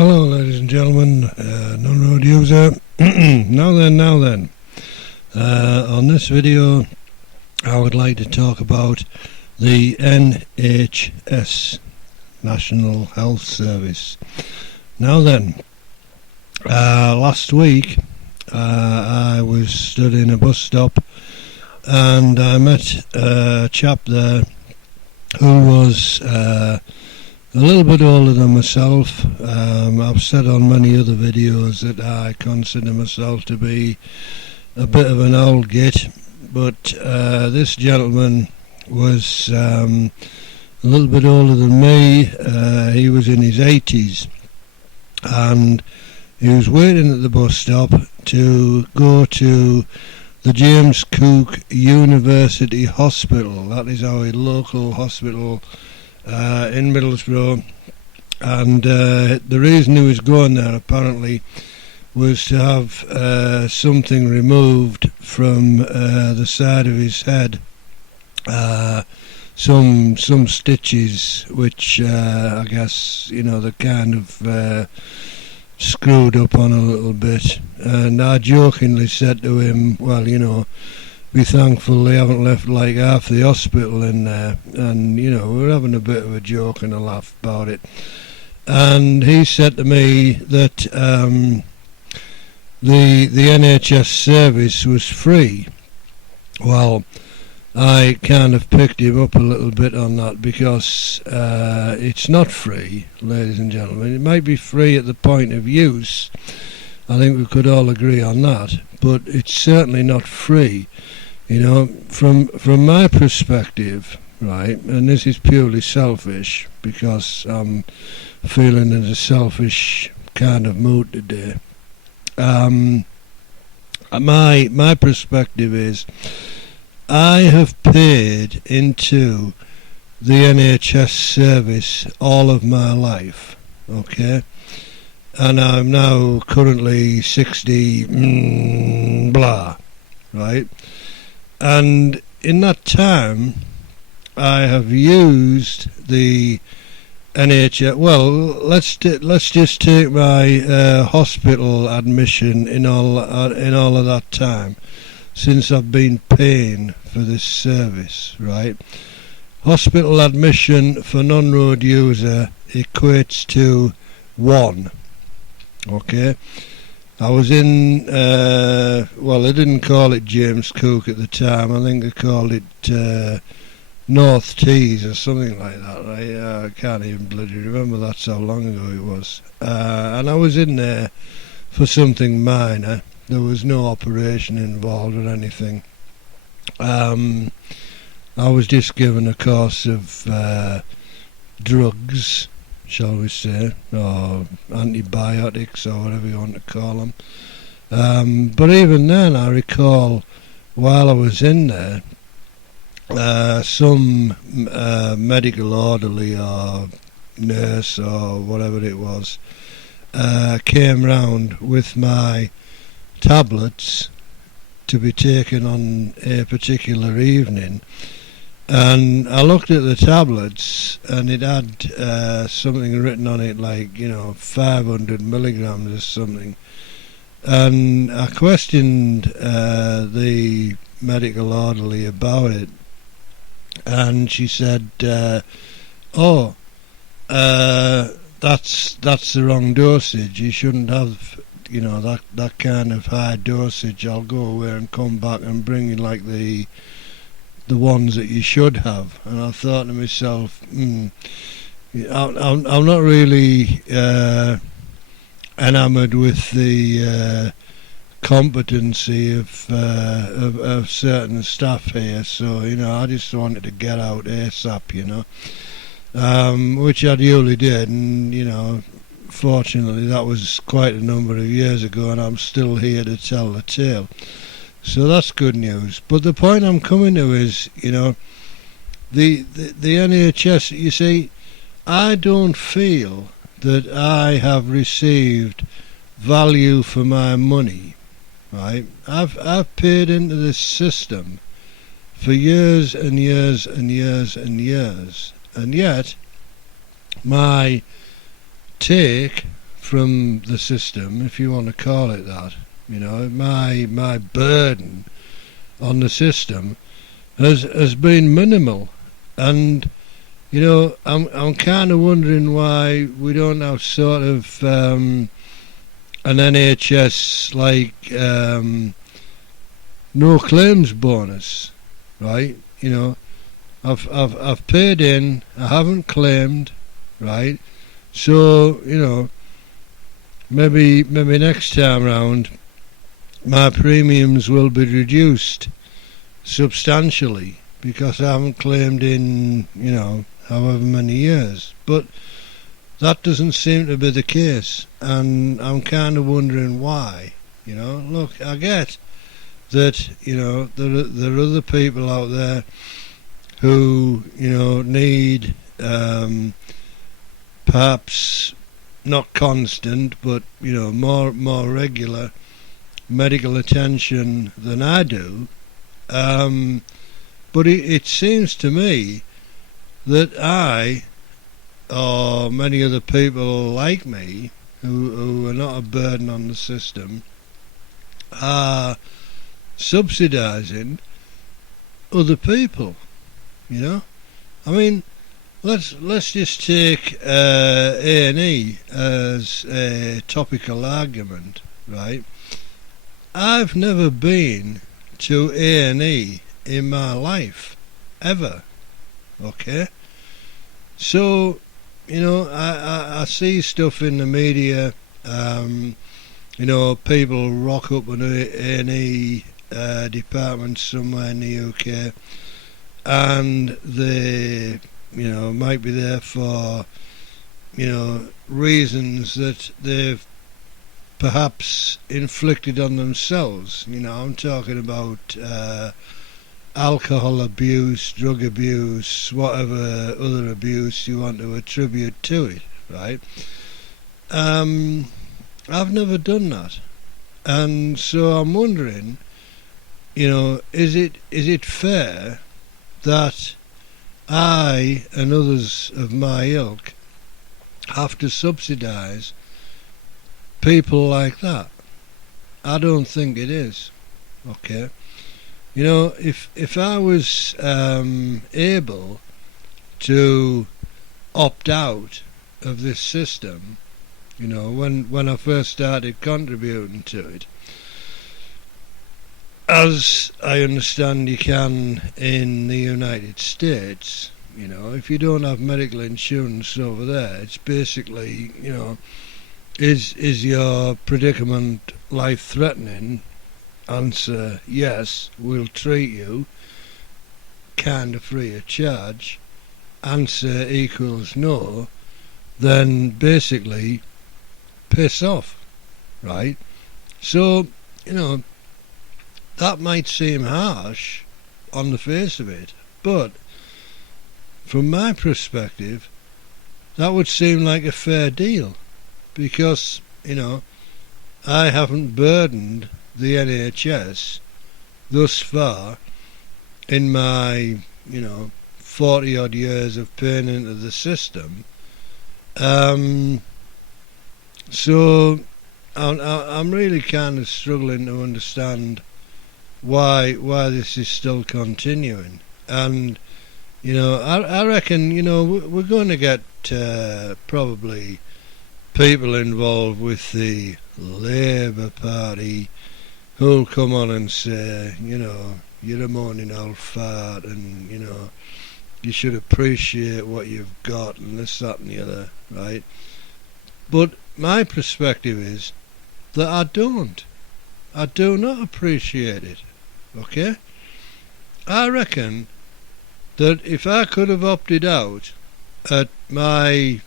Hello ladies and gentlemen, non-road user. Now then, on this video I would like to talk about the NHS, National Health Service. Now then, last week I was stood in a bus stop and I met a chap there who was a little bit older than myself. I've said on many other videos that I consider myself to be a bit of an old git, but this gentleman was a little bit older than me. He was in his 80s and he was waiting at the bus stop to go to the James Cook University Hospital. That is our local hospital in Middlesbrough, and the reason he was going there apparently was to have something removed from the side of his head, some stitches which I guess they're kind of screwed up on a little bit, and I jokingly said to him, well, be thankful they haven't left like half the hospital in there. And we were having a bit of a joke and a laugh about it, and he said to me that the NHS service was free. Well, I kind of picked him up a little bit on that, because it's not free, ladies and gentlemen. It might be free at the point of use, I think we could all agree on that, but it's certainly not free. From my perspective, right, and this is purely selfish because I'm feeling in a selfish kind of mood today. My perspective is I have paid into the NHS service all of my life, okay? And I'm now currently 60, blah, right? And in that time, I have used the NHS. Well, let's just take my hospital admission in all of that time, since I've been paying for this service, right? Hospital admission for non-road user equates to 1. Okay. I was in, well, they didn't call it James Cook at the time. I think they called it North Tees or something like that, right? I can't even bloody remember, that's how long ago it was. And I was in there for something minor. There was no operation involved or anything. I was just given a course of drugs, shall we say, or antibiotics, or whatever you want to call them. But even then, I recall, while I was in there, some medical orderly or nurse or whatever it was came round with my tablets to be taken on a particular evening. And I looked at the tablets, and it had something written on it like, 500 milligrams or something. And I questioned the medical orderly about it, and she said, "Oh, that's the wrong dosage. You shouldn't have, that kind of high dosage. I'll go away and come back and bring you like the ones that you should have." And I thought to myself, I'm not really enamoured with the competency of certain staff here, so I just wanted to get out ASAP, which I duly did, and fortunately that was quite a number of years ago, and I'm still here to tell the tale. So that's good news. But the point I'm coming to is, the NHS, you see, I don't feel that I have received value for my money, right? I've paid into this system for years and years and years and years, and yet my take from the system, if you want to call it that. My burden on the system has been minimal, and I'm kind of wondering why we don't have sort of an NHS like no claims bonus, right? I've paid in, I haven't claimed, right? So maybe next time round my premiums will be reduced substantially because I haven't claimed in however many years. But that doesn't seem to be the case, and I'm kind of wondering why. Look, I get that there are other people out there who need perhaps not constant but more regular medical attention than I do, but it seems to me that I, or many other people like me who are not a burden on the system, are subsidising other people. I mean, let's just take A&E as a topical argument, right? I've never been to A&E in my life, ever. Okay? So, I see stuff in the media, people rock up an A&E department somewhere in the UK, and they, might be there for, reasons that they've perhaps inflicted on themselves. I'm talking about alcohol abuse, drug abuse, whatever other abuse you want to attribute to it, right? I've never done that, and so I'm wondering, is it fair that I and others of my ilk have to subsidise people like that? I don't think it is. Okay, if I was able to opt out of this system, when I first started contributing to it, as I understand you can in the United States, if you don't have medical insurance over there, it's basically, is your predicament life-threatening? Answer, yes, we'll treat you, kind of free of charge. Answer equals no, then basically piss off, right? So, that might seem harsh on the face of it, but from my perspective, that would seem like a fair deal, because, I haven't burdened the NHS thus far in my, 40 odd years of paying into the system. So I'm really kind of struggling to understand why this is still continuing. And I reckon we're going to get probably people involved with the Labour Party who'll come on and say, you're a moaning old fart, and you should appreciate what you've got, and this, that and the other, right? But my perspective is that I do not appreciate it. Okay? I reckon that if I could have opted out at my,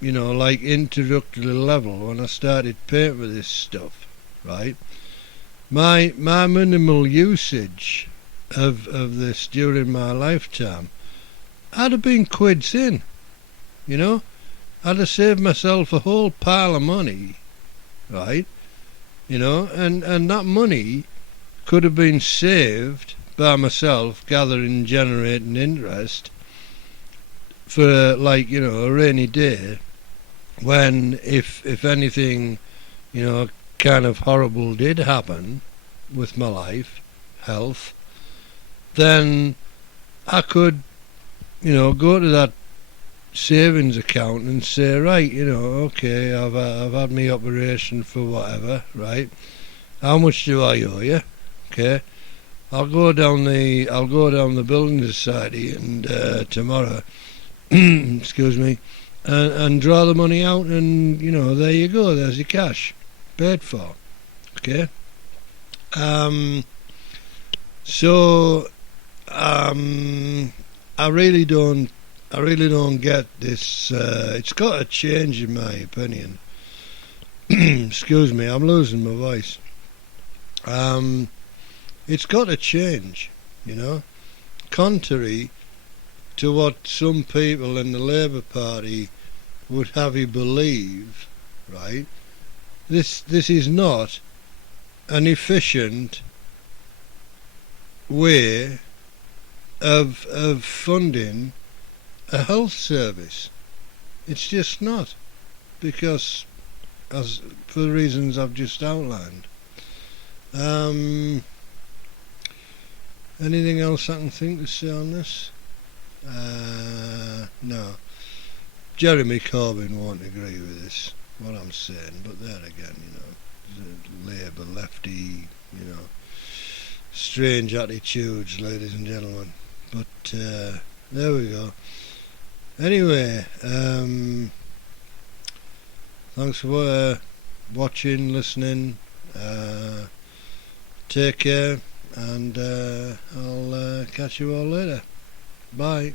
like introductory level when I started paying for this stuff, right? My minimal usage of this during my lifetime, I'd have been quids in, I'd have saved myself a whole pile of money, right? And that money could have been saved by myself gathering, generating interest for, like, a rainy day, when if anything, kind of horrible did happen with my life, health, then I could, go to that savings account and say, right, okay, I've had my operation for whatever, right? How much do I owe you? Okay, I'll go down the building society and tomorrow, excuse me, and draw the money out, and there you go. There's your cash, paid for. Okay. So I really don't get this. It's got to change, in my opinion. Excuse me, I'm losing my voice. It's got to change, contrary to what some people in the Labour Party would have you believe, right? This is not an efficient way of funding a health service. It's just not, because for the reasons I've just outlined. Anything else I can think to say on this? No. Jeremy Corbyn won't agree with this, what I'm saying, but there again, Labour, lefty, strange attitudes, ladies and gentlemen. But there we go. Anyway, thanks for watching, listening. Take care, and I'll catch you all later. Bye.